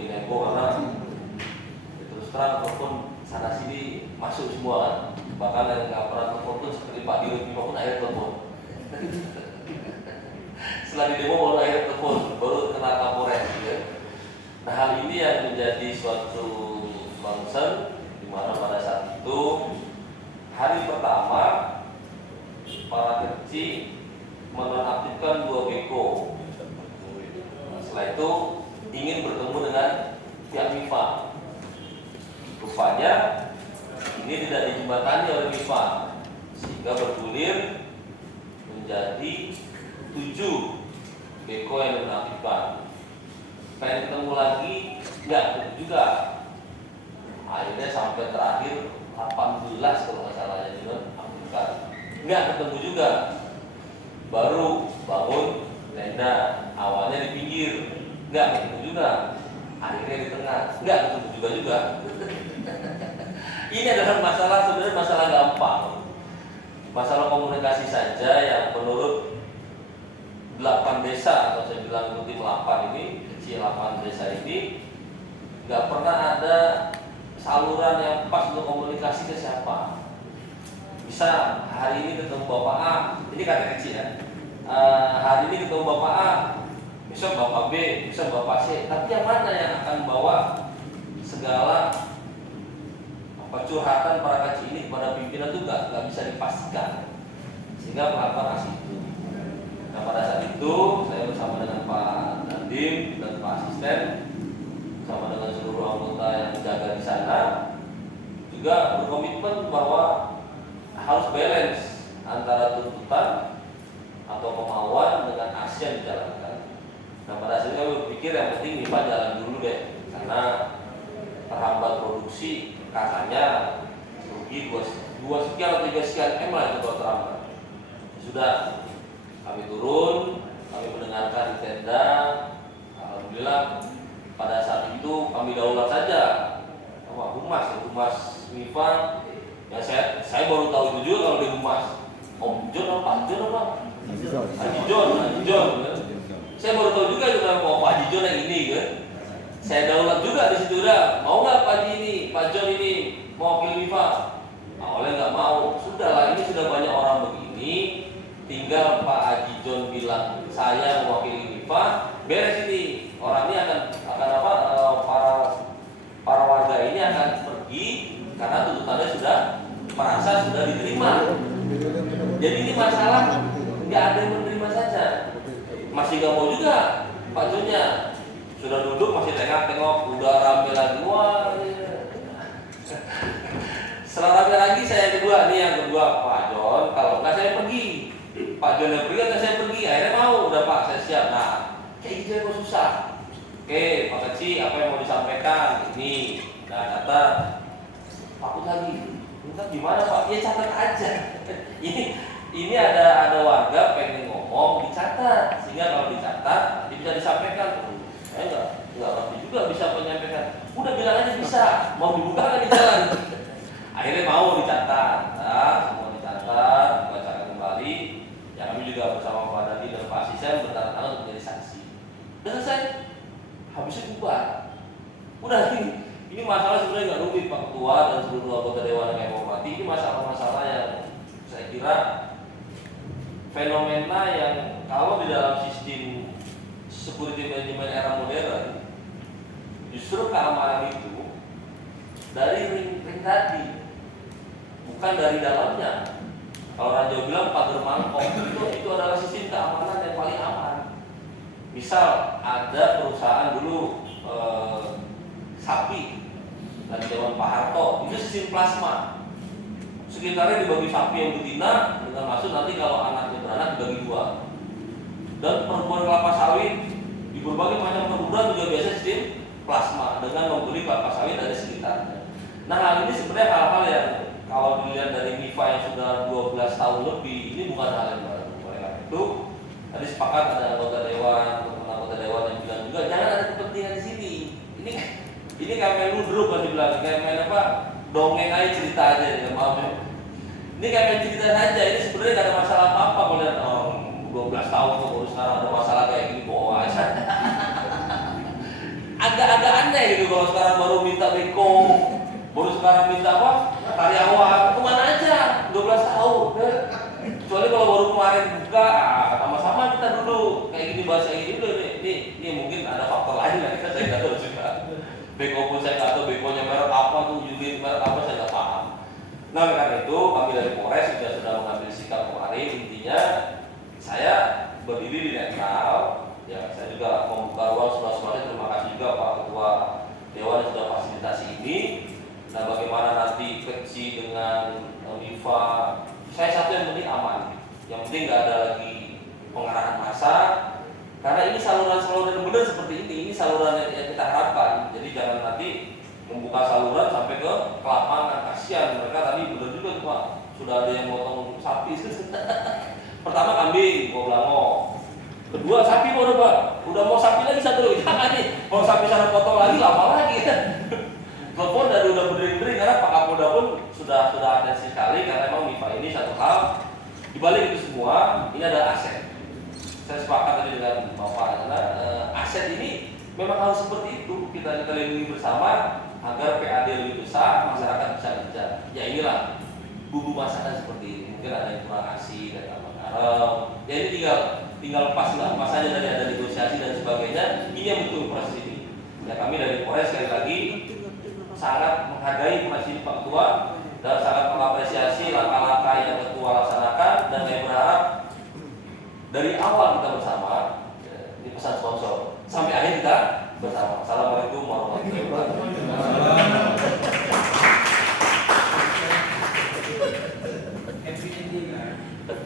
di Nempo karena terus terang telepon sana sini masuk semua kan. Bahkan yang nggak pernah telepon pun seperti Pak Dirut pun akhirnya telepon. Setelah di demo baru akhirnya telepon, baru kena Kapolres gitu. Nah hal ini yang menjadi suatu concern di mana pada saat itu hari pertama para kecil menonaktifkan 2 beko. Setelah itu ingin bertemu dengan pihak MIFA. Rupanya ini tidak dijembatani oleh MIFA sehingga bergulir menjadi 7 beko yang dinonaktifkan. Pengen ketemu lagi enggak juga. Akhirnya sampai terakhir 18 kalau nggak salah yang dinonaktifkan. Enggak ketemu juga. Baru bangun tenda, awalnya di pinggir, enggak ketemu juga. Akhirnya di tengah, enggak ketemu juga. Ini adalah masalah, sebenarnya masalah gampang. Masalah komunikasi saja yang menurut 8 desa atau saya bilang tim 8 ini, kecil 8 desa ini nggak pernah ada saluran yang pas untuk komunikasi ke siapa. Bisa hari ini ketemu Bapak A, ini kata kecil ya. Hari ini ketemu Bapak A, besok Bapak B, besok Bapak C. Tapi yang mana yang akan membawa segala curhatan para kecil ini kepada pimpinan itu nggak bisa dipastikan, sehingga melakukan aksi itu. Nah pada saat itu saya bersama dengan Pak Dandim dan Pak Asisten, bersama dengan seluruh anggota yang jaga di sana, juga berkomitmen bahwa harus balance antara tuntutan atau kemauan dengan aksi yang dijalankan. Nah pada saat itu kami berpikir yang penting MIFA jalan dulu deh, karena terhambat produksi katanya rugi 2 sekian atau 3 sekian M lah itu kalau terhambat. Sudah kami turun, kami mendengarkan di tenda. Alhamdulillah pada saat itu kami daulat saja. Humas MIFA. Ya saya baru tahu itu juga kalau di humas. Om John apa? John apa? Haji John. Saya baru tahu juga itu nama Pak Haji John yang ini kan. Saya daulat juga di situ udah. Mau nggak Pak Haji ini, Pak John ini mau wakil MIFA? Nah, oleh nggak mau. Sudahlah ini sudah banyak orang begini. Tinggal Pak Haji John bilang saya mewakili MIFA, beres ini. Orang ini akan apa? Para warga ini akan pergi karena tuntutannya sudah merasa sudah diterima. Jadi ini masalah nggak ada yang menerima saja. Masih nggak mau juga Pak Johnnya. Sudah duduk masih tengok, udah rame lagi. Wah, setelah rame lagi saya yang kedua Pak John, kalau nggak saya pergi. Pak John yang pergi atau saya pergi, akhirnya mau, udah Pak saya siap. Nah, kayak gitu ya kok susah. Oke, Pak Keci, apa yang mau disampaikan? Ini, nah catat. Takut lagi. Entar gimana Pak? Ya catat aja. ini ada warga pengen ngomong, dicatat. Sehingga kalau dicatat, nanti bisa disampaikan. Saya nggak ngerti juga bisa menyampaikan. Udah bilang aja bisa. Mau dibuka kan di jalan. Akhirnya mau dicatat. Nah, semua dicatat, dibacakan kembali. Ya kami juga bersama Pak Dadi dan Pak Asisten bertanda tangan untuk menjadi saksi. Udah selesai. Habisnya bubar. Udah ini masalah sebenarnya nggak rumit Pak Ketua dan seluruh anggota Dewan yang hormati. Ini masalah-masalah yang saya kira fenomena yang kalau di dalam sistem security management era modern, justru keamanan itu dari ring tadi, bukan dari dalamnya. Kalau Raja bilang pagar mangkok itu adalah sistem keamanan yang paling aman. Misal ada perusahaan dulu sapi dari zaman Pak Harto, itu sistem plasma. Sekitarnya dibagi sapi yang betina dengan maksud nanti kalau anaknya beranak dibagi 2. Dan perkebunan kelapa sawit di berbagai macam perkebunan juga biasa sistem plasma dengan membeli kelapa sawit dari sekitarnya. Nah hal ini sebenarnya hal-hal yang kalau dilihat dari MIFA yang sudah 12 tahun lebih, ini bukan hal yang baru. Oleh karena itu, tadi sepakat ada anggota dewan, anggota dewan yang bilang juga jangan ada kepentingan di sini. Ini kayak main ludruk kan dibilang, kayak main apa? Dongeng aja, cerita aja, ya, maaf ya. Ini kayak main cerita saja. Ini sebenarnya nggak ada masalah apa-apa kalau lihat 12 tahun kok baru sekarang ada masalah kayak gini bawa aja. agak aneh gitu kalau sekarang baru minta beko, baru sekarang minta apa? Karyawan, kemana aja? 12 tahun. Kecuali kalau baru kemarin buka, sama-sama kita dulu kayak gini bahasa ini dulu ini mungkin ada faktor lain lah kita saya nggak tahu juga. Beko pun saya nggak tahu bekonya merek apa tuh, unit merek apa saya nggak paham. Nah karena itu kami dari Polres sudah mengambil sikap kemarin, intinya saya berdiri di netral, ya saya juga membuka ruang seluas-luasnya. Terima kasih juga Pak Ketua Dewan yang sudah fasilitasi ini. Nah bagaimana nanti kecil dengan MIFA, saya satu yang penting aman, yang penting nggak ada lagi pengarahan massa, karena ini saluran-saluran yang benar seperti ini saluran yang kita harapkan. Jadi jangan nanti membuka saluran sampai ke lapangan, kasihan mereka tadi benar juga tuh Pak, sudah ada yang motong sapi. Pertama kambing, mau belango. Kedua sapi mau Pak, udah mau sapi lagi satu lagi, jangan nih, mau sapi sana potong lagi lama lagi kan. Telepon dari udah berdiri-berdiri karena Pak Kapolda pun sudah atensi sekali karena memang MIFA ini satu hal. Di balik itu semua ini adalah aset. Saya sepakat tadi dengan Bapak karena aset ini memang harus seperti itu, kita lindungi bersama agar PAD lebih besar, masyarakat bisa kerja. Ya inilah bumbu masakan seperti ini. Mungkin ada yang kurang asin dan tambah garam. Ya ini tinggal pas saja dari ada negosiasi dan sebagainya. Ini yang betul proses ini. Ya kami dari Polres sekali lagi sangat menghargai proses ini Pak Ketua dan sangat mengapresiasi langkah-langkah yang Ketua laksanakan, dan saya berharap dari awal kita bersama, ini pesan sponsor, sampai akhir kita bersama. Salam